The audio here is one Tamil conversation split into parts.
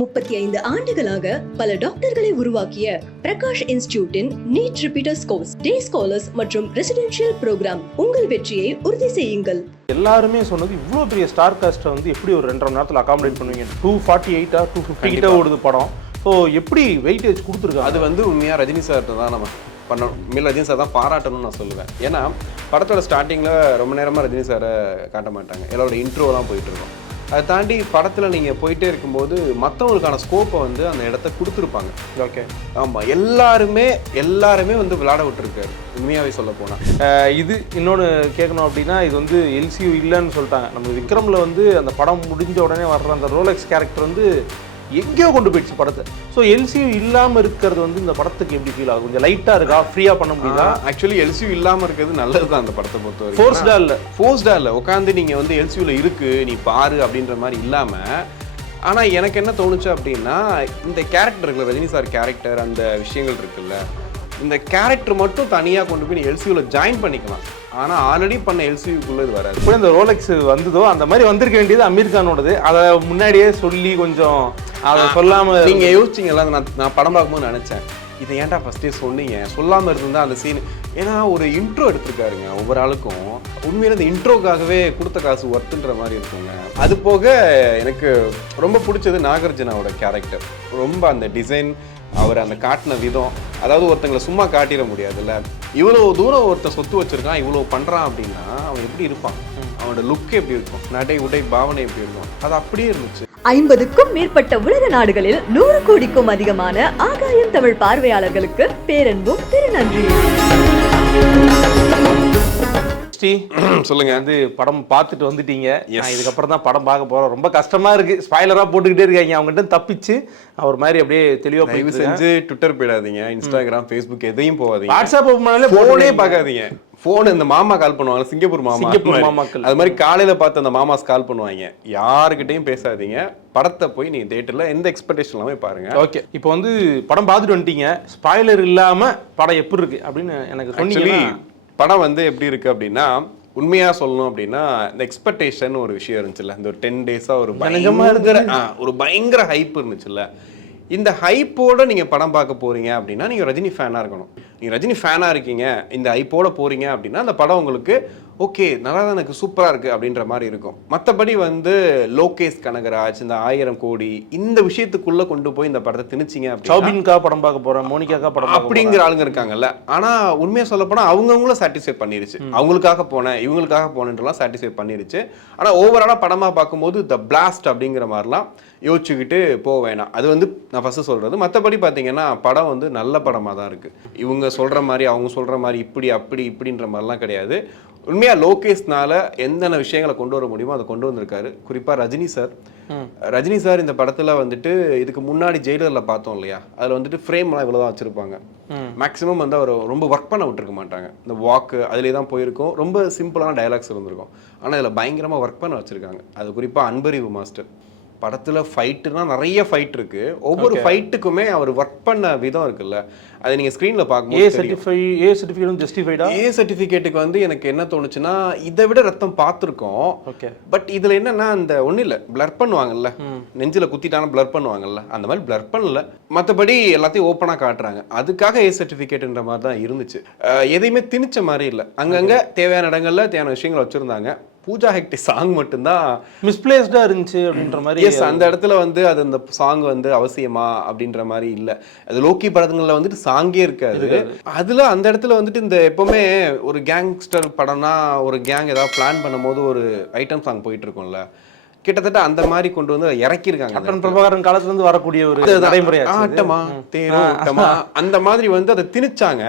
35 ஆண்டுகளாக பல டாக்டர்களை உருவாக்கிய பிரகாஷ் இன்ஸ்டிடியூட்டின் நீட் ரிப்பீட்டர்ஸ் கோர்ஸ், டே ஸ்காலர்ஸ் மற்றும் ரெசிடென்ஷியல் ப்ரோக்ராம். உங்கள் வெற்றியை உறுதி செய்யுங்கள். எல்லாருமே சொன்னது இவ்வளோ பெரிய ஸ்டார் காஸ்ட்டை வந்து எப்படி ஒரு 2.5 மணி நேரத்தில் அகாமடேட் பண்ணுவீங்க? 248 250 கிட்ட ஓடுது படம். ஸோ எப்படி வெயிட்டேஜ் கொடுத்துருக்காங்க? அது வந்து உண்மையாக ரஜினி சார்கிட்ட தான் நம்ம பண்ணணும். மேலே ரஜினி சார் தான் பாராட்டணும்னு நான் சொல்லுவேன். ஏன்னா படத்தோட ஸ்டார்டிங்கில் ரொம்ப நேரமாக ரஜினி சாரை காட்ட மாட்டாங்க, எல்லாரோட இன்ட்ரோ தான் போயிட்டுருக்கோம். அதை தாண்டி படத்தில் நீங்கள் போயிட்டே இருக்கும்போது மற்றவங்களுக்கான ஸ்கோப்பை வந்து அந்த இடத்த கொடுத்துருப்பாங்க. ஓகே, ஆமாம், எல்லாருமே வந்து விளையாட விட்டுருக்காரு உண்மையாகவே சொல்ல போனால். இது இன்னொன்று கேட்கணும் அப்படின்னா, இது வந்து எல்சியூ இல்லைன்னு சொல்லிட்டாங்க. நம்ம விக்ரமில் வந்து அந்த படம் முடிஞ்ச உடனே வர்ற அந்த ரோலெக்ஸ் கேரக்டர் வந்து எங்கேயோ கொண்டு போயிடுச்சு படத்தை. ஸோ எல்சியூ இல்லாமல் இருக்கிறது வந்து இந்த படத்துக்கு எப்படி ஃபீல் ஆகும்? கொஞ்சம் லைட்டாக இருக்கா? ஃப்ரீயாக பண்ண முடியுதா? ஆக்சுவலி எல்சியூ இல்லாமல் இருக்கிறது நல்லது தான் அந்த படத்தை பொறுத்தவரை. ஃபோர்ஸ்டாக இல்லை உட்காந்து நீங்கள் வந்து எல்சியூவில் இருக்குது நீ பாரு அப்படின்ற மாதிரி இல்லாமல். ஆனால் எனக்கு என்ன தோணுச்சு அப்படின்னா, இந்த கேரக்டர் இருக்குல்ல, ரஜினி சார் கேரக்டர், அந்த விஷயங்கள் இருக்குல்ல, இந்த கேரக்டர் மட்டும் தனியாக கொண்டு போய் நீ எல்சியூவில் ஜாயின் பண்ணிக்கலாம். ஆனால் ஆல்ரெடி பண்ண எல்சியூக்குள்ளே இது வராது. இப்போ இந்த ரோலெக்ஸ் வந்ததோ அந்த மாதிரி வந்திருக்க வேண்டியது அமீர் கானோடது. அதை முன்னாடியே சொல்லி கொஞ்சம் அதை சொல்லாமல் நீங்கள் யோசிச்சிங்களா? நான் படம் பார்க்கும்போது நினச்சேன், இதை ஏன்டா ஃபஸ்ட்டே சொன்னீங்க, சொல்லாமல் இருந்தால் அந்த சீன். ஏன்னா ஒரு இன்ட்ரோ எடுத்திருக்காருங்க ஒவ்வொரு ஆளுக்கும். உண்மையில இந்த இன்ட்ரோக்காகவே கொடுத்த காசு ஒர்த்துன்ற மாதிரி இருக்குங்க. அது போக எனக்கு ரொம்ப பிடிச்சது நாகார்ஜுனாவோட கேரக்டர். ரொம்ப அந்த டிசைன், அவர் அந்த காட்டின விதம், அதாவது ஒருத்தங்களை சும்மா காட்டிட முடியாதுல்ல. இவ்வளோ தூரம் ஒருத்தன் சொத்து வச்சிருக்கான், இவ்வளோ பண்ணுறான் அப்படின்னா அவன் எப்படி இருப்பான், அவனோட லுக் எப்படி இருக்கும், நடை உடை பாவனை எப்படி இருக்கும், அது அப்படியே இருந்துச்சு. 50க்கும் மேற்பட்ட உலக நாடுகளில் 100 கோடிக்கும் அதிகமான ஆகாயம் தமிழ் பார்வையாளர்களுக்கு பேரன்பும் திருநன்றி. சொல்லுங்க. வந்து படம் பார்த்துட்டு வந்துட்டீங்க, இதுக்கப்புறம் தான் படம் பார்க்க போறோம். ரொம்ப கஷ்டமா இருக்கு, ஸ்பாயிலரா போட்டுக்கிட்டே இருக்காங்க. அவங்ககிட்ட தப்பிச்சு அவர் மாதிரி அப்படியே தெளிவா தயவு செஞ்சு ட்விட்டர் போயிடாதீங்க, இன்ஸ்டாகிராம், ஃபேஸ்புக் எதையும் போகாதீங்க, வாட்ஸ்அப் போனே பார்க்காதீங்க. போன் இந்த மாமா கால் பண்ணுவாங்க, சிங்கப்பூர் மாமாக்கள், அது மாதிரி காலையில பார்த்து அந்த மாமாஸ் கால் பண்ணுவாங்க. யாருக்கிட்டையும் பேசாதீங்க. படத்தை போய் நீங்க தியேட்டர்ல எந்த எக்ஸ்பெக்டேஷன் எல்லாமே பாருங்க. ஓகே, இப்போ வந்து படம் பார்த்துட்டு வந்துட்டீங்க, ஸ்பாயிலர் இல்லாம படம் எப்படி இருக்கு அப்படின்னு எனக்கு சொன்னீங்க. படம் வந்து எப்படி இருக்கு அப்படின்னா, உண்மையா சொல்லணும் அப்படின்னா, இந்த எக்ஸ்பெக்டேஷன் ஒரு விஷயம் இருந்துச்சுல்ல, இந்த ஒரு 10 டேஸா ஒரு பயங்கர ஹைப் இருந்துச்சுல்ல. இந்த ஹைப்போட நீங்க படம் பார்க்க போறீங்க அப்படின்னா நீங்க ரஜினி ஃபேனா இருக்கணும். நீங்க ரஜினி ஃபேனா இருக்கீங்க, இந்த ஹைப்போட போறீங்க அப்படின்னா அந்த படம் உங்களுக்கு ஓகே, நல்லா தான், எனக்கு சூப்பராக இருக்குது அப்படின்ற மாதிரி இருக்கும். மற்றபடி வந்து லோகேஷ் கனகராஜ் இந்த 1000 கோடி இந்த விஷயத்துக்குள்ளே கொண்டு போய் இந்த படத்தை திணிச்சிங்க அப்படின்னா படம் பார்க்க போகிறேன், மோனிகாக்கா படம் அப்படிங்கிற ஆளுங்க இருக்காங்கல்ல. ஆனால் உண்மையாக சொல்ல போனால் அவங்கவுங்களும் சாட்டிஸ்ஃபை பண்ணிருச்சு. அவங்களுக்காக போனேன், இவங்களுக்காக போனேன்றலாம் சாட்டிஸ்ஃபை பண்ணிருச்சு. ஆனால் ஓவராலாக படமாக பார்க்கும்போது த பிளாஸ்ட் அப்படிங்கிற மாதிரிலாம் யோசிச்சுக்கிட்டு போக வேணாம். அது வந்து நான் ஃபஸ்ட்டு சொல்கிறது. மற்றபடி பார்த்தீங்கன்னா படம் வந்து நல்ல படமாக தான் இருக்குது. இவங்க சொல்கிற மாதிரி அவங்க சொல்கிற மாதிரி இப்படின்ற மாதிரிலாம் கிடையாது. உண்மையாக லோகேஷ்னால எந்தெந்த விஷயங்களை கொண்டு வர முடியுமோ அதை கொண்டு வந்திருக்காரு. குறிப்பாக ரஜினி சார் இந்த படத்தில் வந்துட்டு இதுக்கு முன்னாடி ஜெயிலரில் பார்த்தோம் இல்லையா, அதில் வந்துட்டு ஃப்ரேம்லாம் இவ்வளோ தான் வச்சுருப்பாங்க. மேக்ஸிமம் வந்து அவர் ரொம்ப ஒர்க் பண்ண விட்டுருக்க மாட்டாங்க. இந்த வாக்கு அதிலே தான் போயிருக்கும், ரொம்ப சிம்பிளான டயலாக்ஸ் இருந்திருக்கும். ஆனால் இதில் பயங்கரமாக ஒர்க் பண்ண வச்சுருக்காங்க. அது குறிப்பாக அன்பறிவு மாஸ்டர் படத்தில் ஃபைட்டுனா நிறைய ஃபைட் இருக்கு. ஒவ்வொரு ஃபைட்டுக்குமே அவர் ஒர்க் பண்ண விதம் இருக்குல்ல, அதை நீங்கள் ஸ்க்ரீனில் பார்க்கும்போது ஏ சர்டிஃபிகேட்டுக்கு வந்து எனக்கு என்ன தோணுச்சுன்னா, இதை விட ரத்தம் பார்த்துருக்கோம். ஓகே, பட் இதில் என்னன்னா அந்த ஒன்றும் இல்லை, பிளர் பண்ணுவாங்கல்ல, நெஞ்சில் குத்திட்டான பிளர் பண்ணுவாங்கல்ல, அந்த மாதிரி பிளர் பண்ணல. மற்றபடி எல்லாத்தையும் ஓப்பனாக காட்டுறாங்க. அதுக்காக ஏ சர்டிஃபிகேட்ன்ற மாதிரி தான் இருந்துச்சு. எதையுமே திணிச்ச மாதிரி இல்லை. அங்கங்கே தேவையான இடங்கள்ல தேவையான விஷயங்கள் வச்சுருந்தாங்க. பூஜா ஹெக்டே சாங் மட்டும்தான் மிஸ்பிளேஸ்டா இருந்துச்சு அப்படின்ற மாதிரி. எஸ், அந்த இடத்துல வந்து அது அந்த சாங் வந்து அவசியமா அப்படின்ற மாதிரி இல்லை. அது லோக்கி படங்கள்ல வந்துட்டு சாங்கே இருக்காது. அதுல அந்த இடத்துல வந்துட்டு இந்த எப்பவுமே ஒரு கேங்ஸ்டர் படம்னா ஒரு கேங் ஏதாவது பிளான் பண்ணும் போது ஒரு ஐட்டம் சாங் போயிட்டு இருக்கும்ல, கிட்டத்தட்ட அந்த மாதிரி கொண்டு வந்து இறக்கியிருக்காங்க. பிரபாகரன் காலத்துல இருந்து வரக்கூடிய ஒரு நடைமுறை ஆட்டமா தேரோட்டமா அந்த மாதிரி வந்து அதை திணிச்சாங்க.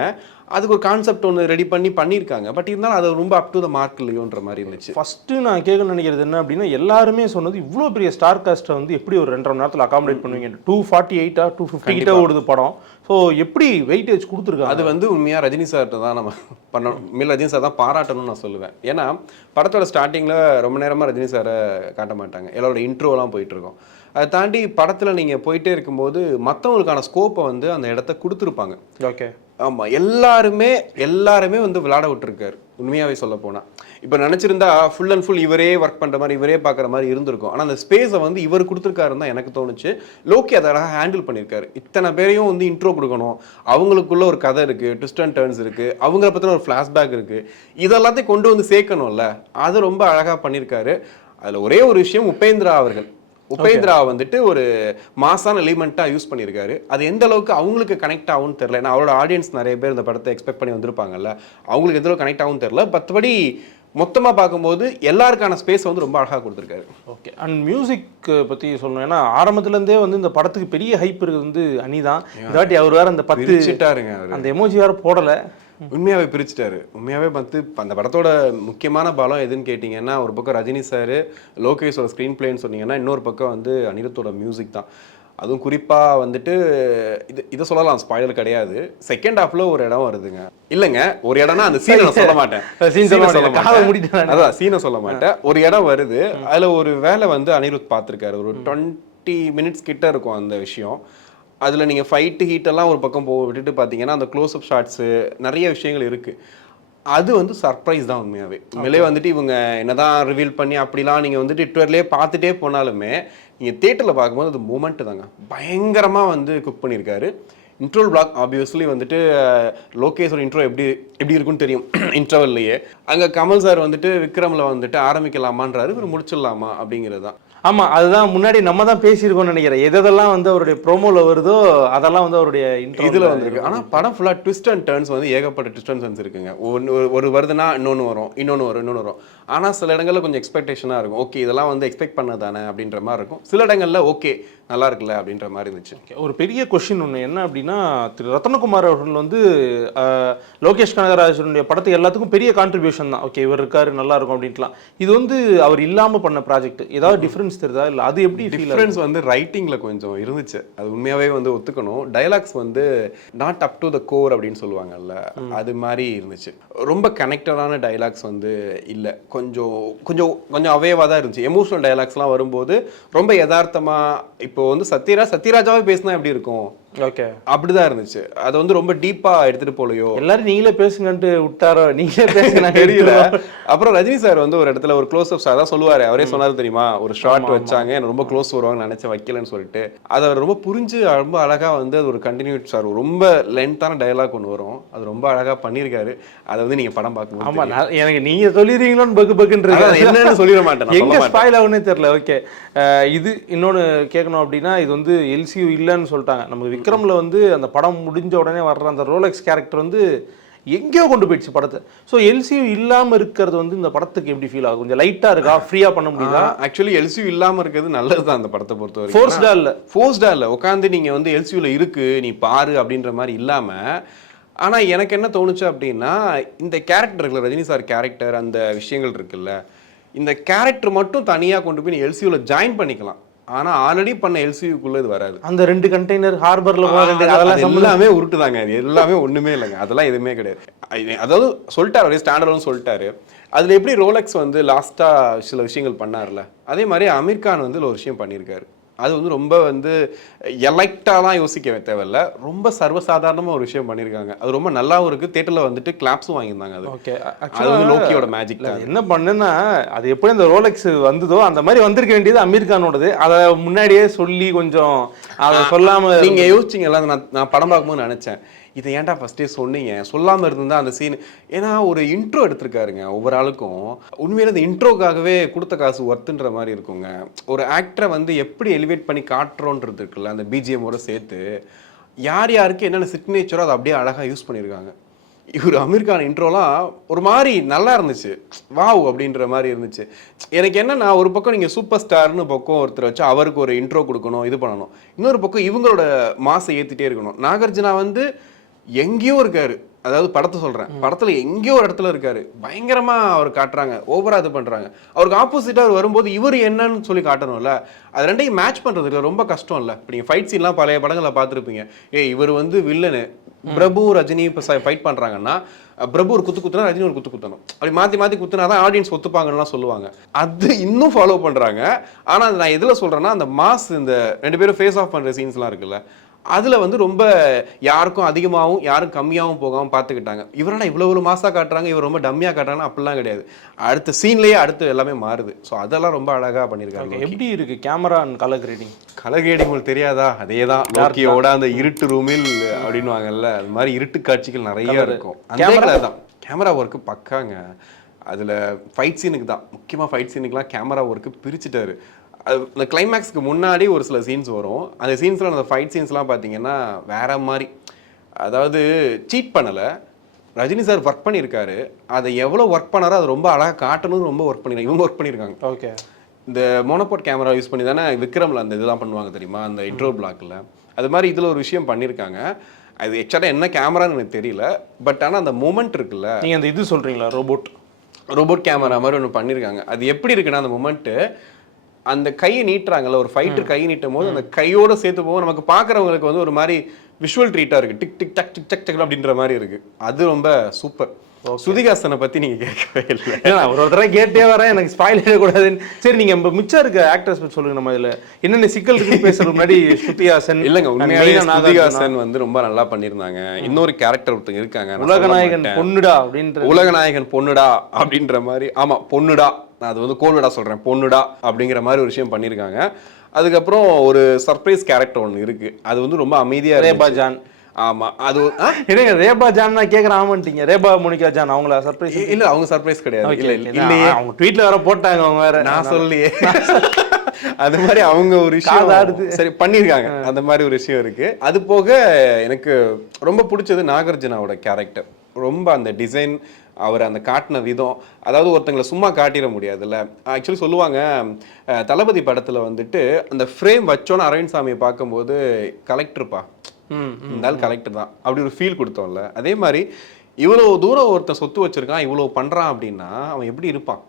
அதுக்கு ஒரு கான்செப்ட் ஒன்று ரெடி பண்ணியிருக்காங்க. பட் இருந்தாலும் அது ரொம்ப அப் டு த மார்க் இல்லையோன்ற மாதிரி இருந்துச்சு. ஃபஸ்ட்டு நான் கேட்க நினைக்கிறது என்ன அப்படின்னா, எல்லாருமே சொன்னது இவ்வளோ பெரிய ஸ்டார் காஸ்ட்டை வந்து எப்படி ஒரு 2.5 மணி நேரத்தில் அகாமடேட் பண்ணுவீங்க? 248 250 கிட்ட ஓடுது படம். ஸோ எப்படி வெயிட்டேஜ் கொடுத்துருக்காங்க? அது வந்து உண்மையாக ரஜினி சார்கிட்ட தான் நம்ம பண்ணணும். மேலே ரஜினி சார் தான் பாராட்டணும்னு நான் சொல்லுவேன். ஏன்னா படத்தோட ஸ்டார்டிங்கில் ரொம்ப நேரமாக ரஜினி சாரை காட்ட மாட்டாங்க, எல்லாரோட இன்ட்ரோலாம் போயிட்டுருக்கோம். அதை தாண்டி படத்தில் நீங்கள் போயிட்டே இருக்கும்போது மற்றவங்களுக்கான ஸ்கோப்பை வந்து அந்த இடத்த கொடுத்துருப்பாங்க. ஓகே, ஆமாம், எல்லாருமே வந்து விளையாட விட்டுருக்காரு உண்மையாகவே சொல்ல போனால். இப்போ நினச்சிருந்தா ஃபுல் அண்ட் ஃபுல் இவரே ஒர்க் பண்ணுற மாதிரி இவரே பார்க்குற மாதிரி இருந்திருக்கும். ஆனால் அந்த ஸ்பேஸை வந்து இவர் கொடுத்துருக்காருன்னு தான் எனக்கு தோணுச்சு. லோக்கி அதை அழகாக ஹேண்டில் பண்ணியிருக்காரு. இத்தனை பேரையும் வந்து இன்ட்ரோ கொடுக்கணும், அவங்களுக்குள்ள ஒரு கதை இருக்குது, ட்விஸ்ட் அண்ட் டர்ன்ஸ் இருக்குது, அவங்கள பற்றின ஒரு ஃப்ளாஷ்பேக் இருக்குது, இதெல்லாத்தையும் கொண்டு வந்து சேர்க்கணும்ல, அது ரொம்ப அழகாக பண்ணியிருக்காரு. அதில் ஒரே ஒரு விஷயம், உபேந்திரா வந்துட்டு ஒரு மாசான எலிமெண்ட்டாக யூஸ் பண்ணியிருக்காரு. அது எந்த அளவுக்கு அவங்களுக்கு கனெக்ட் ஆகும்னு தெரியல. ஏன்னா அவரோட ஆடியன்ஸ் நிறைய பேர் இந்த படத்தை எக்ஸ்பெக்ட் பண்ணி வந்திருப்பாங்கல்ல, அவங்களுக்கு எந்த அளவுக்கு கனெக்ட் ஆகும்னு தெரியல. மற்றபடி மொத்தமாக பார்க்கும்போது எல்லாருக்கான ஸ்பேஸ் வந்து ரொம்ப அழகாக கொடுத்துருக்காரு. ஓகே. அண்ட் மியூசிக் பற்றி சொல்லணும், ஏன்னா ஆரம்பத்துலேருந்தே வந்து இந்த படத்துக்கு பெரிய ஹைப் இருக்குது வந்து அனி தான். இதாட்டி அவர் வேறு அந்த 10 சிட்டாருங்க, அந்த எமோஜி வேறு போடலை, உண்மையாகவே பிரிச்சுட்டாரு. உண்மையாகவே பார்த்து அந்த படத்தோட முக்கியமான பலம் எதுன்னு கேட்டிங்கன்னா, ஒரு பக்கம் ரஜினி சார், லோகேஷோட ஸ்க்ரீன் பிளேன்னு சொன்னீங்கன்னா, இன்னொரு பக்கம் வந்து அனிருத்தோட மியூசிக் தான். அதுவும் குறிப்பாக வந்துட்டு இதை சொல்லலாம், ஸ்பாயிலர் கிடையாது. செகண்ட் ஹாஃப்ல ஒரு இடம் வருதுங்க. இல்லைங்க, ஒரு இடம்னா அந்த சீனை சொல்ல மாட்டேன், அதான் சீனை சொல்ல மாட்டேன். ஒரு இடம் வருது, அதில் ஒரு வேலை வந்து அனிருத் பார்த்துருக்காரு. ஒரு 20 மினிட்ஸ் கிட்ட இருக்கும் அந்த விஷயம். அதில் நீங்கள் ஃபைட்டு ஹீட்டெல்லாம் ஒரு பக்கம் விட்டுட்டு பார்த்தீங்கன்னா, அந்த க்ளோஸ்அப் ஷாட்ஸு நிறைய விஷயங்கள் இருக்குது. அது வந்து சர்ப்ரைஸ் தான் உண்மையாகவே. உண்மையிலே வந்துட்டு இவங்க என்னதான் ரிவீல் பண்ணி அப்படிலாம் நீங்கள் வந்துட்டு ட்விட்டர்லேயே பார்த்துட்டே போனாலுமே, நீங்கள் தியேட்டரில் பார்க்கும்போது அது மூமெண்ட்டு தாங்க பயங்கரமாக வந்து குக் பண்ணியிருக்காரு. இன்ட்ரோல் பிளாக் ஆப்வியஸ்லி வந்துட்டு லோகேஷோட இன்ட்ரோ எப்படி இருக்குன்னு தெரியும். இன்ட்ரோவல்லையே அங்கே கமல் சார் வந்துட்டு விக்ரமில் வந்துட்டு ஆரம்பிக்கலாமான்றாரு, இவர் முடிச்சிடலாமா அப்படிங்கிறது தான். ஆமாம், அதுதான் முன்னாடி நம்ம தான் பேசியிருக்கோம்னு நினைக்கிறேன். எதெல்லாம் வந்து அவருடைய ப்ரோமோவில் வருதோ அதெல்லாம் வந்து அவருடைய இதில் வந்துருக்கு. ஆனால் படம் ஃபுல்லாக ட்விஸ்ட் அண்ட் டர்ன்ஸ் வந்து ஏகப்பட்ட ட்விஸ்ட் அண்ட் டர்ன்ஸ் இருக்குங்க. ஒரு வருதுன்னா இன்னொன்று வரும். ஆனால் சில இடங்களில் கொஞ்சம் எக்ஸ்பெக்டேஷனாக இருக்கும். ஓகே, இதெல்லாம் வந்து எக்ஸ்பெக்ட் பண்ணதானே அப்படின்ற மாதிரி இருக்கும். சில இடங்களில் ஓகே நல்லா இருக்குல்ல அப்படின்ற மாதிரி இருந்துச்சு. ஒரு பெரிய கொஸ்டின் ஒன்று என்ன அப்படின்னா, திரு ரத்னகுமார் அவர்கள் வந்து லோகேஷ் கனகராஜனுடைய படத்துக்கு எல்லாத்துக்கும் பெரிய கான்ட்ரிபியூஷன் தான். ஓகே, இவர் இருக்காரு நல்லா இருக்கும் அப்படின்ட்டுலாம். இது வந்து அவர் இல்லாமல் பண்ண ப்ராஜெக்ட், ஏதாவது டிஃப்ரென்ஸ் தெரியுதா? இல்லை அது எப்படி டிஃப்ரென்ஸ் வந்து ரைட்டிங்கில் கொஞ்சம் இருந்துச்சு, அது உண்மையாகவே வந்து ஒத்துக்கணும். டைலாக்ஸ் வந்து not up to the core அப்படின்னு சொல்லுவாங்கல்ல, அது மாதிரி இருந்துச்சு. ரொம்ப கனெக்டடான டைலாக்ஸ் வந்து இல்லை, கொஞ்சம் அவேவாக தான் இருந்துச்சு. எமோஷனல் டைலாக்ஸ்லாம் வரும்போது ரொம்ப யதார்த்தமாக, இப்போ வந்து சத்யராஜாவே பேசினா எப்படி இருக்கும், ஓகே அப்படிதான் இருந்துச்சு. அது வந்து ரொம்ப டீப்பா எடுத்துட்டு போலையோ, எல்லாரும் நீங்களே பேசுங்கன்ட்டு விட்டாரோ, நீங்களே பேசுங்க தெரியல. அப்புறம் ரஜினி சார் வந்து ஒரு இடத்துல ஒரு க்ளோஸ் அப்ஸ் அதான் சொல்லுவாரு, அவரே சொன்னாரு தெரியுமா, ஒரு ஷார்ட் வச்சாங்க எனக்கு ரொம்ப க்ளோஸ் வருவாங்க நினைச்ச வைக்கலன்னு சொல்லிட்டு, அதை ரொம்ப புரிஞ்சு ரொம்ப அழகா வந்து அது ஒரு கண்டினியூட் சார், ரொம்ப லென்த்தான டயலாக் ஒன்று வரும், அது ரொம்ப அழகா பண்ணியிருக்காரு. அதை வந்து நீங்க படம் பார்க்கணும். ஆமா, எனக்கு நீங்க சொல்லிடுறீங்களோன்னு பக்குன்றது என்னன்னு சொல்லிட மாட்டேன், எங்க ஸ்பாயில் ஆகுன்னே தெரியல. ஓகே, இது இன்னொன்னு கேட்கணும் அப்படின்னா, இது வந்து எல்சியூ இல்லைன்னு சொல்லிட்டாங்க. நம்ம விக்ரம்ல வந்து அந்த படம் முடிஞ்ச உடனே வர்ற அந்த ரோலெக்ஸ் கேரக்டர் வந்து எங்கேயோ கொண்டு போயிடுச்சு படத்தை. ஸோ எல்சியூ இல்லாமல் இருக்கிறது வந்து இந்த படத்துக்கு எப்படி ஃபீல் ஆகும்? கொஞ்சம் லைட்டாக இருக்கா, ஃப்ரீயாக பண்ண முடியுதா? ஆக்சுவலி எல்சியூ இல்லாமல் இருக்கிறது நல்லது தான் அந்த படத்தை பொறுத்தவரைக்கும். ஃபோர்ஸ்டா இல்லை உட்காந்து நீங்கள் வந்து எல்சியூவில் இருக்கு நீ பாரு அப்படின்ற மாதிரி இல்லாமல். ஆனால் எனக்கு என்ன தோணுச்சு அப்படின்னா, இந்த கேரக்டர் இருக்குல்ல, ரஜினி சார் கேரக்டர், அந்த விஷயங்கள் இருக்குல்ல, இந்த கேரக்டர் மட்டும் தனியாக கொண்டு போய் நீ எல்சியூவில் ஜாயின் பண்ணிக்கலாம். ஆனா ஆல்ரெடி பண்ண எல்சியூக்குள்ள இது வராது. அந்த 2 கண்டெய்னர் ஹார்பர்ல அதெல்லாம் எல்லாமே உருட்டுதாங்க, எல்லாமே ஒண்ணுமே இல்லைங்க, அதெல்லாம் எதுவுமே கிடையாது. அதாவது சொல்லிட்டாரு, ஸ்டாண்டர்ட்னு சொல்லிட்டாரு. அதுல எப்படி ரோலெக்ஸ் வந்து லாஸ்டா சில விஷயங்கள் பண்ணார்ல, அதே மாதிரி அமீர் கான் வந்து ஒரு விஷயம் பண்ணியிருக்காரு. அது வந்து ரொம்ப வந்து எலக்டாலாம் யோசிக்க தேவையில்ல, ரொம்ப சர்வசாதாரணமாக ஒரு விஷயம் பண்ணியிருக்காங்க. அது ரொம்ப நல்லாவும் இருக்குது. தேட்டரில் வந்துட்டு கிளாப்ஸும் வாங்கியிருந்தாங்க. அது ஓகே, அது வந்து லோக்கியோட மேஜிக். என்ன பண்ணுன்னா, அது எப்படி அந்த ரோலெக்ஸ் வந்ததோ அந்த மாதிரி வந்திருக்க வேண்டியது அமீர் கானோடது. அதை முன்னாடியே சொல்லி கொஞ்சம் அதை சொல்லாமல் நீங்கள் யோசிச்சிங்களா? நான் படம் பார்க்கும்போது நினச்சேன், இதை ஏன்டா ஃபஸ்ட்டே சொன்னீங்க, சொல்லாமல் இருந்தால் அந்த சீன். ஏன்னா ஒரு இன்ட்ரோ எடுத்திருக்காருங்க ஒவ்வொரு ஆளுக்கும். உண்மையில இந்த இன்ட்ரோக்காகவே கொடுத்த காசு ஒர்த்துன்ற மாதிரி இருக்குங்க. ஒரு ஆக்டரை வந்து எப்படி எலிவேட் பண்ணி காட்டுறோன்றது இருக்குல்ல, அந்த பிஜிஎம்மோட சேர்த்து யார் யாருக்கு என்னென்ன சிக்னேச்சரோ அதை அப்படியே அழகாக யூஸ் பண்ணியிருக்காங்க. இவர் அமீர் கான் இன்ட்ரோலாம் ஒரு மாதிரி நல்லா இருந்துச்சு, வாவ் அப்படின்ற மாதிரி இருந்துச்சு. எனக்கு என்னன்னா, ஒரு பக்கம் நீங்கள் சூப்பர் ஸ்டார்னு பக்கம் ஒருத்தர் வச்சு அவருக்கு ஒரு இன்ட்ரோ கொடுக்கணும், இது பண்ணணும். இன்னொரு பக்கம் இவங்களோட மாசை ஏற்றிட்டே இருக்கணும். நாகார்ஜுனா வந்து எங்கேயோ இருக்காரு, அதாவது படத்தை சொல்றேன், படத்துல எங்கேயோ ஒரு இடத்துல இருக்காரு, பயங்கரமா அவர் காட்டுறாங்க, ஓவரா இது பண்றாங்க. அவருக்கு ஆப்போசிட்டா அவர் வரும்போது இவர் என்னன்னு சொல்லி காட்டணும்ல, அது ரெண்டையும் மேட்ச் பண்றதுக்கு ரொம்ப கஷ்டம் இல்ல. இப்போ நீங்க ஃபைட் சீன்லாம் பழைய படங்களை பார்த்துருப்பீங்க. இவர் வந்து வில்லனு, பிரபு ரஜினி இப்போ ஃபைட் பண்றாங்கன்னா, பிரபு ஒரு குத்து குத்துனா ரஜினி ஒரு குத்து குத்தணும், அப்படி மாத்தி மாத்தி குத்துனாதான் ஆடியன்ஸ் ஒத்துப்பாங்கன்னு சொல்லுவாங்க. அது இன்னும் ஃபாலோ பண்றாங்க. ஆனா நான் எதுல சொல்றேன்னா, அந்த மாஸ், இந்த 2 பேரும் ஃபேஸ் ஆஃப் பண்ற சீன்ஸ்லாம் இருக்குல்ல, அதில் வந்து ரொம்ப யாருக்கும் அதிகமாகவும் யாரும் கம்மியாகவும் போகாமல் பார்த்துக்கிட்டாங்க. இவரெல்லாம் இவ்வளோ மாசாக காட்டுறாங்க, இவர் ரொம்ப டம்மியாக காட்டுறாங்கன்னா அப்படிலாம் கிடையாது. அடுத்த சீன்லேயே அடுத்து எல்லாமே மாறுது. ஸோ அதெல்லாம் ரொம்ப அழகாக பண்ணியிருக்காங்க. எப்படி இருக்குது camera and colour grading? Colour grading உங்களுக்கு தெரியாதா? அதே தான் லோக்கியோட அந்த இருட்டு ரூமில் அப்படின்வாங்கல்ல, அது மாதிரி இருட்டு காட்சிகள் நிறைய இருக்கும். அந்த தான் கேமரா ஒர்க்கு பக்காங்க. அதில் ஃபைட் சீனுக்கு தான் முக்கியமாக, ஃபைட் சீனுக்குலாம் கேமரா ஒர்க்கு பிரிச்சுட்டாரு. அந்த கிளைமேக்ஸ்க்கு முன்னாடி ஒரு சில சீன்ஸ் வரும். அந்த சீன்ஸில் அந்த ஃபைட் சீன்ஸ்லாம் பார்த்தீங்கன்னா வேற மாதிரி. அதாவது சீட் பண்ணலை, ரஜினி சார் ஒர்க் பண்ணியிருக்காரு. அதை எவ்வளோ ஒர்க் பண்ணாரோ அது ரொம்ப அழகாக காட்டணும்னு ரொம்ப ஒர்க் பண்ணிருக்காங்க. இவங்க ஒர்க் பண்ணியிருக்காங்க. ஓகே, இந்த மோனோபோட் கேமரா யூஸ் பண்ணி தானே விக்ரமில் அந்த இதெல்லாம் பண்ணுவாங்க தெரியுமா, அந்த இன்ட்ரோ பிளாக்கில். அது மாதிரி இதில் ஒரு விஷயம் பண்ணியிருக்காங்க. அது எக்ஸ்ட்ரா என்ன கேமரான்னு எனக்கு தெரியல. பட் ஆனால் அந்த மூமெண்ட் இருக்குல்ல, நீங்கள் அந்த இது சொல்கிறீங்களா, ரோபோட் கேமரா மாதிரி ஒன்று பண்ணியிருக்காங்க. அது எப்படி இருக்குன்னா, அந்த மூமெண்ட்டு அந்த கையை நீட்டுறாங்கல்ல, ஒரு ஃபைட்டர் கையை நீட்டும் போது அந்த கையோட சேர்த்து போகும். நமக்கு பார்க்குறவங்களுக்கு வந்து ஒரு மாதிரி விஷுவல் ட்ரீட்டாக இருக்குது. டிக் டிக் டக் டிக் டக் டக் அப்படின்ற மாதிரி இருக்குது. அது ரொம்ப சூப்பர். ஸ்ருதிஹாசனை பற்றி நீங்கள் கேட்கவே இல்லை. ஒரு தடவை கேட்டே வரேன், எனக்கு ஸ்பாயில் ஆகக்கூடாதுன்னு. சரி, நீங்கள் மிச்சம் இருக்க ஆக்டர்ஸ் பற்றி சொல்லுங்கள். நம்ம இதில் என்னென்ன சிக்கல் இருக்குன்னு பேசுறது முன்னாடி ஸ்ருதிஹாசன் இல்லைங்க, உண்மையாலே ஸ்ருதிஹாசன் வந்து ரொம்ப நல்லா பண்ணியிருந்தாங்க. இன்னொரு கேரக்டர் ஒருத்தங்க இருக்காங்க, உலகநாயகன் பொண்ணுடா அப்படின்ற, உலகநாயகன் பொண்ணுடா அப்படின்ற மாதிரி. ஆமாம், பொண்ணுடா, நான் அது வந்து கோல்விடா சொல்கிறேன், பொண்ணுடா அப்படிங்கிற மாதிரி ஒரு விஷயம் பண்ணியிருக்காங்க. அதுக்கப்புறம் ஒரு சர்ப்ரைஸ் கேரக்டர் ஒன்று இருக்குது. அது வந்து ரொம்ப அமைதியாக, ரேபா ஜான். ஆமா, அது என்னங்க ரேபா ஜான் நான் கேட்குறேன், ஆமாட்டீங்க. ரேபா மோனிகா ஜான் அவங்கள சர்ப்ரைஸ்? இல்ல, அவங்க சர்ப்ரைஸ் கிடையாது. இல்லையே, அவங்க ட்வீட்ல வேற போட்டாங்க, அவங்க வேற, நான் சொல்லியே. அது மாதிரி அவங்க ஒரு விஷயம் சரி பண்ணியிருக்காங்க. அந்த மாதிரி ஒரு விஷயம் இருக்கு. அது போக எனக்கு ரொம்ப பிடிச்சது நாகார்ஜுனாவோட கேரக்டர். ரொம்ப அந்த டிசைன், அவர் அந்த காட்டின விதம். அதாவது ஒருத்தங்களை சும்மா காட்டிட முடியாதுல்ல. ஆக்சுவலி சொல்லுவாங்க, தளபதி படத்துல வந்துட்டு அந்த ஃப்ரேம் வச்சோன்னு அரவிந்த் சாமியை பார்க்கும்போது கலெக்டர்ப்பா, இந்த ஆள் கலெக்டர் தான் அப்படி ஒரு ஃபீல் கொடுத்தோம்ல. அதே மாதிரி இவ்வளோ தூரம் ஒருத்தன் சொத்து வச்சிருக்கான், இவ்வளோ பண்றான் அப்படின்னா அவன் எப்படி இருப்பான்,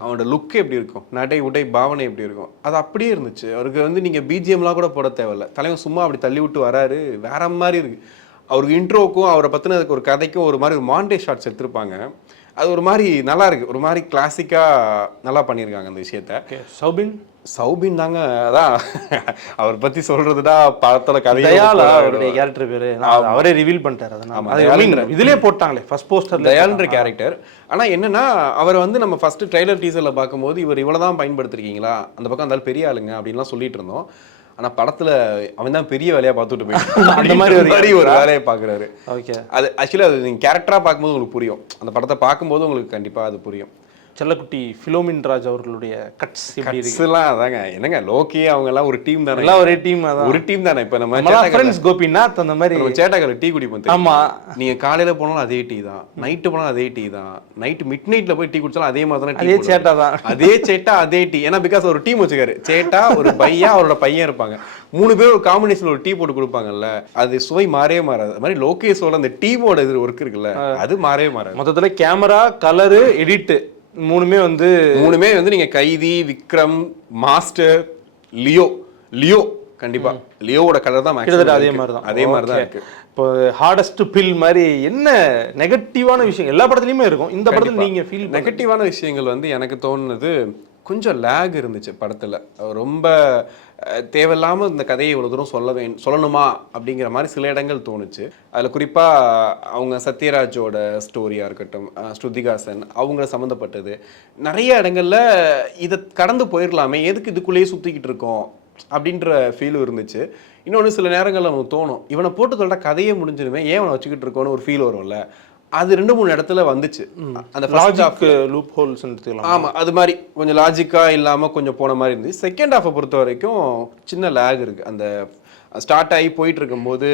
அவனோட லுக் எப்படி இருக்கும், நடை உடை பாவனை எப்படி இருக்கும், அது அப்படியே இருந்துச்சு. அவருக்கு வந்து நீங்க பிஜிஎம்லாம் கூட போட தேவையில்ல. தலைவன் சும்மா அப்படி தள்ளி விட்டு வராரு, வேற மாதிரி இருக்கு. அவருக்கு இன்ட்ரோக்கும் அவரை பத்தின ஒரு கதைக்கும் ஒரு மாதிரி ஒரு மாண்டேஜ் ஷாட்ஸ் எடுத்திருப்பாங்க. அது ஒரு மாதிரி நல்லா இருக்கு, ஒரு மாதிரி கிளாசிக்கா நல்லா பண்ணியிருக்காங்க அந்த விஷயத்த. சௌபின் தாங்க, அதான் அவர் பத்தி சொல்றதுடா படத்தோட கதையால அவருடைய கேரக்டர் பேரு அவரே ரிவீல் பண்ணிட்டாரு. அதனால இதுலயே போட்டாங்களே ஃபர்ஸ்ட் போஸ்டர் தயால்ன்ற கேரக்டர். ஆனா என்னன்னா, அவர் வந்து நம்ம ஃபர்ஸ்ட் ட்ரைலர் டீசர்ல பார்க்கும்போது இவர் இவ்வளவுதான் பயன்படுத்திருக்கீங்களா, அந்த பக்கம் அந்த பெரிய ஆளுங்க அப்படின்லாம் சொல்லிட்டு இருந்தோம். ஆனா படத்துல அவன் தான் பெரிய வேலையா பார்த்துட்டு போயிட்டான். அந்த மாதிரி ஒரு வேலையை பாக்குறாரு. அது ஆக்சுவலி அது நீங்க கேரக்டரா பார்க்கும்போது உங்களுக்கு புரியும், அந்த படத்தை பார்க்கும்போது உங்களுக்கு கண்டிப்பா அது புரியும். செல்லக்குட்டி ஃபிலோமின் ராஜ் அவர்களுடைய கட்ஸ் இப்படி இருக்குலாம். அதாங்க, என்னங்க லோக்கி அவங்க எல்லாம் ஒரு டீம் தானே, எல்லாம் ஒரே டீம் தான், ஒரு டீம் தானே. இப்ப நம்ம ஃப்ரெண்ட்ஸ் கோபிநாத் அந்த மாதிரி சேட்டாக்கல டீ குடிப்போம். ஆமா, நீங்க காலையில போனாலும் அதே டீ தான், நைட்டு போனாலும் அதே டீ தான், நைட் மிட் நைட்ல போய் டீ குடிச்சாலும் அதே மாதிரி தான், அதே சேட்டா தான், அதே சேட்டா அதே டீ. ஏன்னா பிகாஸ் ஒரு டீம் வச்சுக்காரு, சேட்டா ஒரு பையன் அவரோட பையன் இருப்பாங்க, 3 பேர் ஒரு காம்பினேஷன் ஒரு டீ போட்டு கொடுப்பாங்கல்ல, அது சுவை மாறவே மாறாது. அது மாதிரி லோகேஷோட அந்த டீமோட இது ஒர்க் இருக்குல்ல, அது மாறவே மாறாது. மொத்தத்துல கேமரா, கலரு, எடிட் மூணுமே வந்து நீங்க கைதி, விக்ரம், மாஸ்டர், லியோ கண்டிப்பா லியோவோட கலர் தான் அதே மாதிரி தான் இருக்கு. இப்போ ஹார்டஸ்ட் பில் மாதிரி என்ன நெகட்டிவான விஷயம் எல்லா படத்துலயுமே இருக்கும், இந்த படத்துல நீங்க ஃபீல் நெகட்டிவான விஷயங்கள் வந்து எனக்கு தோணுனது கொஞ்சம் லேக் இருந்துச்சு படத்துல. ரொம்ப தேவையில்லாம இந்த கதையை இவ்வளவு தூரம் சொல்லணுமா அப்படிங்கிற மாதிரி சில இடங்கள் தோணுச்சு. அதுல குறிப்பா அவங்க சத்யராஜோட ஸ்டோரியா இருக்கட்டும், ஸ்ருதிஹாசன் அவங்க சம்மந்தப்பட்டது நிறைய இடங்கள்ல இதை கடந்து போயிடலாமே, எதுக்கு இதுக்குள்ளேயே சுத்திக்கிட்டு இருக்கோம் அப்படின்ற ஃபீல் இருந்துச்சு. இன்னொன்று சில நேரங்கள்ல நமக்கு தோணும், இவனை போட்டு சொல்ற கதையே முடிஞ்சிருமே, ஏன் அவனை வச்சுக்கிட்டு இருக்கோன்னு ஒரு ஃபீல் வரும்ல. அது 2-3 இடத்துல வந்துச்சு. அந்த லாஜிக் லூப் ஹோல்ஸ். ஆமா, அது மாதிரி கொஞ்சம் லாஜிக்கா இல்லாம கொஞ்சம் போன மாதிரி இருந்துச்சு. செகண்ட் ஹாஃபை பொறுத்த வரைக்கும் சின்ன லேக் இருக்கு. அந்த ஸ்டார்ட் ஆகி போயிட்டு இருக்கும்போது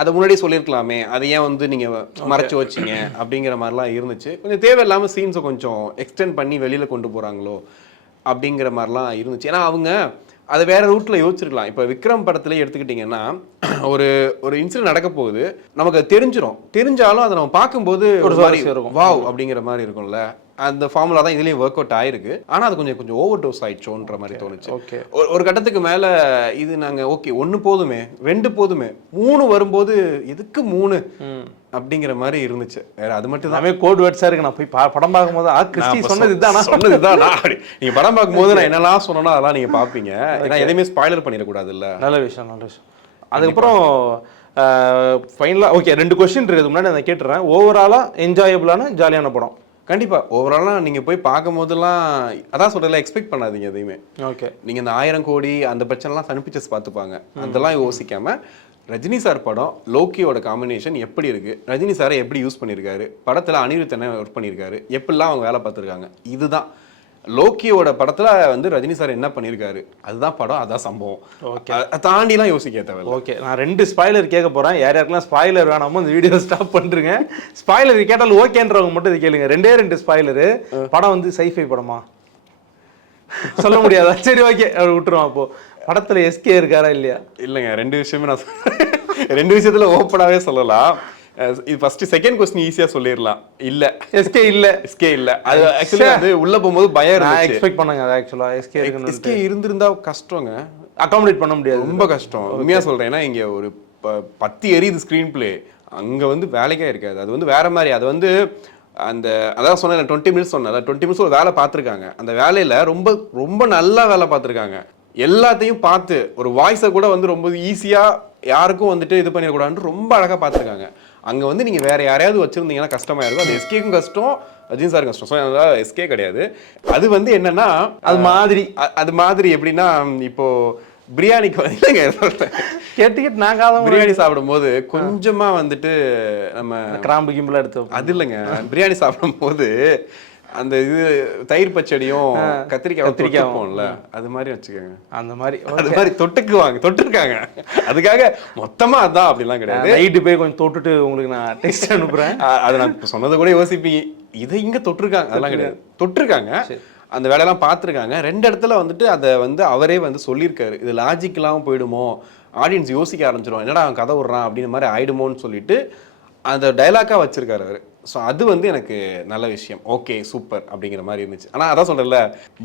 அதை முன்னாடியே சொல்லியிருக்கலாமே, அதை ஏன் வந்து நீங்க மறைச்சு வச்சிங்க அப்படிங்கிற மாதிரிலாம் இருந்துச்சு. கொஞ்சம் தேவையில்லாம சீன்ஸை கொஞ்சம் எக்ஸ்டெண்ட் பண்ணி வெளியில கொண்டு போறாங்களோ அப்படிங்கிற மாதிரிலாம் இருந்துச்சு. ஏன்னா அவங்க அதை வேற ரூட்ல யோசிச்சிருக்கலாம். இப்போ விக்ரம் படத்துல எடுத்துக்கிட்டீங்கன்னா ஒரு இன்சிடென்ட் நடக்க போகுது, நமக்கு அது தெரிஞ்சாலும் அதை நம்ம பார்க்கும்போது ஒரு மாதிரி வாவ் அப்படிங்கிற மாதிரி இருக்கும்ல. அந்த ஃபார்முலா தான் இதுலயும் ஒர்க் அவுட் ஆயிருக்கு. ஆனா அது கொஞ்சம் ஓவர் டோஸ் ஆயிடுச்சோன்ற மாதிரி தோணுச்சு. ஒரு கட்டத்துக்கு மேல இது நாங்க ஓகே 1 போதுமே 2 போதுமே 3 வரும்போது எதுக்கு 3 அப்படிங்கிற மாதிரி இருந்துச்சு. வேற அது மட்டும் தான் கோட் வேர்ட்ஸா இருக்கு. நான் போய் படம் பார்க்கும்போது கிறிஸ்டி சொன்னதுதான் நீங்க படம் பார்க்கும்போது நான் என்னெல்லாம் சொன்னோன்னா அதெல்லாம் நீங்க பாப்பீங்க. ஏன்னா எதையுமே ஸ்பாயிலர் பண்ணிடக்கூடாது இல்ல. நல்ல விஷயம். அதுக்கப்புறம் ஃபைனலாக ஓகே 2 கொஸ்டின் இருக்குது முன்னாடி நான் கேட்டுறேன். ஓவராலாக என்ஜாயபிளான ஜாலியான படம். கண்டிப்பா ஓவராலாக நீங்க போய் பார்க்கும் போதெல்லாம் அதான் சொல்றதுல எக்ஸ்பெக்ட் பண்ணாதீங்க எதையுமே. ஓகே, நீங்க இந்த 1000 கோடி அந்த பிரச்சனைலாம் சன் பிக்சர்ஸ் பார்த்துப்பாங்க. அதெல்லாம் யோசிக்காம ரஜினி சார் படம் லோக்கியோட காம்பினேஷன் எப்படி இருக்கு, ரஜினி சாரை எப்படி யூஸ் பண்ணியிருக்காரு, படத்துல அனிருத் என்ன ஒர்க் பண்ணியிருக்காரு, எப்படிலாம் அவங்க வேலை பார்த்துருக்காங்க, இதுதான் லோக்கியோட படத்துல வந்து ரஜினி சார் என்ன பண்ணியிருக்காரு, அதுதான் படம், அதான் சம்பவம். ஓகே, தாண்டிலாம் யோசிக்க தேவை. ஓகே, நான் 2 ஸ்பாய்லர் கேட்க போறேன். யாருக்கெல்லாம் ஸ்பாய்லர் வேணாமோ இந்த வீடியோ ஸ்டாப் பண்ணுறேங்க. ஸ்பாய்லர் கேட்டால் ஓகேன்றவங்க மட்டும் இது கேளுங்க. 2 ஸ்பாய்லரு. படம் வந்து சைஃபை படமா சொல்ல முடியாதா? சரி ஓகே, விட்டுருவோம். அப்போ படத்துல எஸ்கே இருக்காரா இல்லையா? இல்லைங்க, 2 விஷயமே நான் 2 விஷயத்துல ஓப்பனாவே சொல்லலாம். இது ஃபர்ஸ்ட் செகண்ட் क्वेश्चन ஈஸியா சொல்லிரலாம். இல்ல எஸ்கே இல்ல. அது एक्चुअली அது உள்ள போயும்போது பயம் இருந்துச்சு. நான் எக்ஸ்பெக்ட் பண்ணங்க. அது एक्चुअली எஸ்கே இருந்திருந்தா கஷ்டங்க, அகாமடேட் பண்ண முடியாது, ரொம்ப கஷ்டம். உண்மையா சொல்றேன். ஏன்னா இங்க ஒரு 10 எரியுது ஸ்கிரீன் பிளே, அங்க வந்து வேலைக்கே இருக்காது. அது வந்து வேற மாதிரி. அது வந்து அந்த அதான் சொன்னேன் 20 மினிட்ஸ் சொன்னேன். 20 மினிட்ஸ் ஒரு வேலை பார்த்துருக்காங்க. அந்த வேலையில ரொம்ப ரொம்ப நல்லா வேலை பார்த்துருக்காங்க. எல்லாத்தையும் பார்த்து ஒரு வாய்ஸை கூட வந்து ரொம்ப ஈஸியா யாருக்கும் வந்துட்டு இது பண்ணிடக்கூடாதுன்னு ரொம்ப அழகா பார்த்துருக்காங்க. அங்க வந்து நீங்க வேற யாரையாவது வச்சிருந்தீங்கன்னா கஷ்டமா இருக்கும். அது எஸ்கேக்கும் கஷ்டம், ரஜினி சார் கஷ்டம். ஸோ அதனால எஸ்கே கிடையாது. அது வந்து என்னன்னா அது மாதிரி எப்படின்னா இப்போ பிரியாணிக்கு இல்லைங்க கேட்டுக்கிட்டு நாங்கள் பிரியாணி சாப்பிடும் போது கொஞ்சமா வந்துட்டு நம்ம கிராம்பு கிம்புலாம் எடுத்து அது இல்லைங்க, பிரியாணி சாப்பிடும் போது அந்த இது தயிர் பச்சடியும் கத்திரிக்காய்ல அது மாதிரி வச்சுக்கோங்க. அந்த மாதிரி அது மாதிரி தொட்டுருக்காங்க. அதுக்காக மொத்தமா அதான் அப்படிலாம் கிடையாது. நைட்டு போய் கொஞ்சம் தொட்டுட்டு உங்களுக்கு நான் டெஸ்ட் அனுப்புறேன். அதை நான் சொன்னதை கூட யோசிப்பீங்க, இதை இங்க தொட்டிருக்காங்க. அதெல்லாம் கிடையாது, தொட்டிருக்காங்க. அந்த வேலையெல்லாம் பார்த்துருக்காங்க. 2 இடத்துல வந்துட்டு அதை வந்து அவரே வந்து சொல்லியிருக்காரு. இது லாஜிக்கெல்லாம் போயிடுமோ, ஆடியன்ஸ் யோசிக்க ஆரம்பிச்சிடும், என்னடா அவன் கதை விடுறான் அப்படின்ற மாதிரி ஆயிடுமோன்னு சொல்லிட்டு அந்த டைலாக்காக வச்சிருக்காரு அவர். ஸோ அது வந்து எனக்கு நல்ல விஷயம். ஓகே சூப்பர் அப்படிங்கிற மாதிரி இருந்துச்சு. ஆனால் அதான் சொல்கிறேன்ல,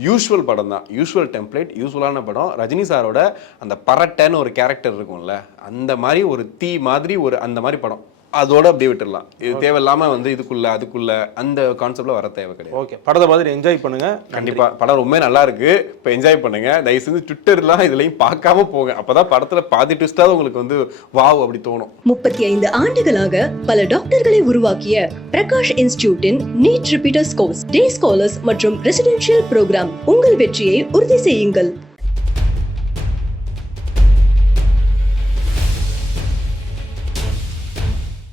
யூஸ்வல் படம் தான், யூஸ்வல் டெம்ப்ளேட், யூஸ்வலான படம். ரஜினி சாரோட அந்த பரட்டைன்னு ஒரு கேரக்டர் இருக்கும்ல, அந்த மாதிரி ஒரு தீ மாதிரி ஒரு அந்த மாதிரி படம். அதோட அப்படியே விட்டுடலாம். இது தேவையில்லாம வந்து இதுக்குள்ள அதுக்குள்ள அந்த கான்செப்ட்ல வர தேவை கிடையாது. ஓகே, படத்தை பார்த்துட்டு என்ஜாய் பண்ணுங்க. கண்டிப்பா படம் ரொம்ப நல்லா இருக்கு. இப்போ என்ஜாய் பண்ணுங்க. தயவு செஞ்சு ட்விட்டர்லாம் இதுலையும் பார்க்காம போங்க. அப்பதான் படத்துல பாதி ட்விஸ்டாவது உங்களுக்கு வந்து வாவ் அப்படி தோணும். 35 ஆண்டுகளாக பல டாக்டர்களை உருவாக்கிய பிரகாஷ் இன்ஸ்டிடியூட்டின் நீட் ரிப்பீட்டர்ஸ் கோர்ஸ், டே ஸ்காலர்ஸ் மற்றும் ரெசிடென்ஷியல் ப்ரோக்ராம். உங்கள் வெற்றியை உறுதி செய்யுங்கள்.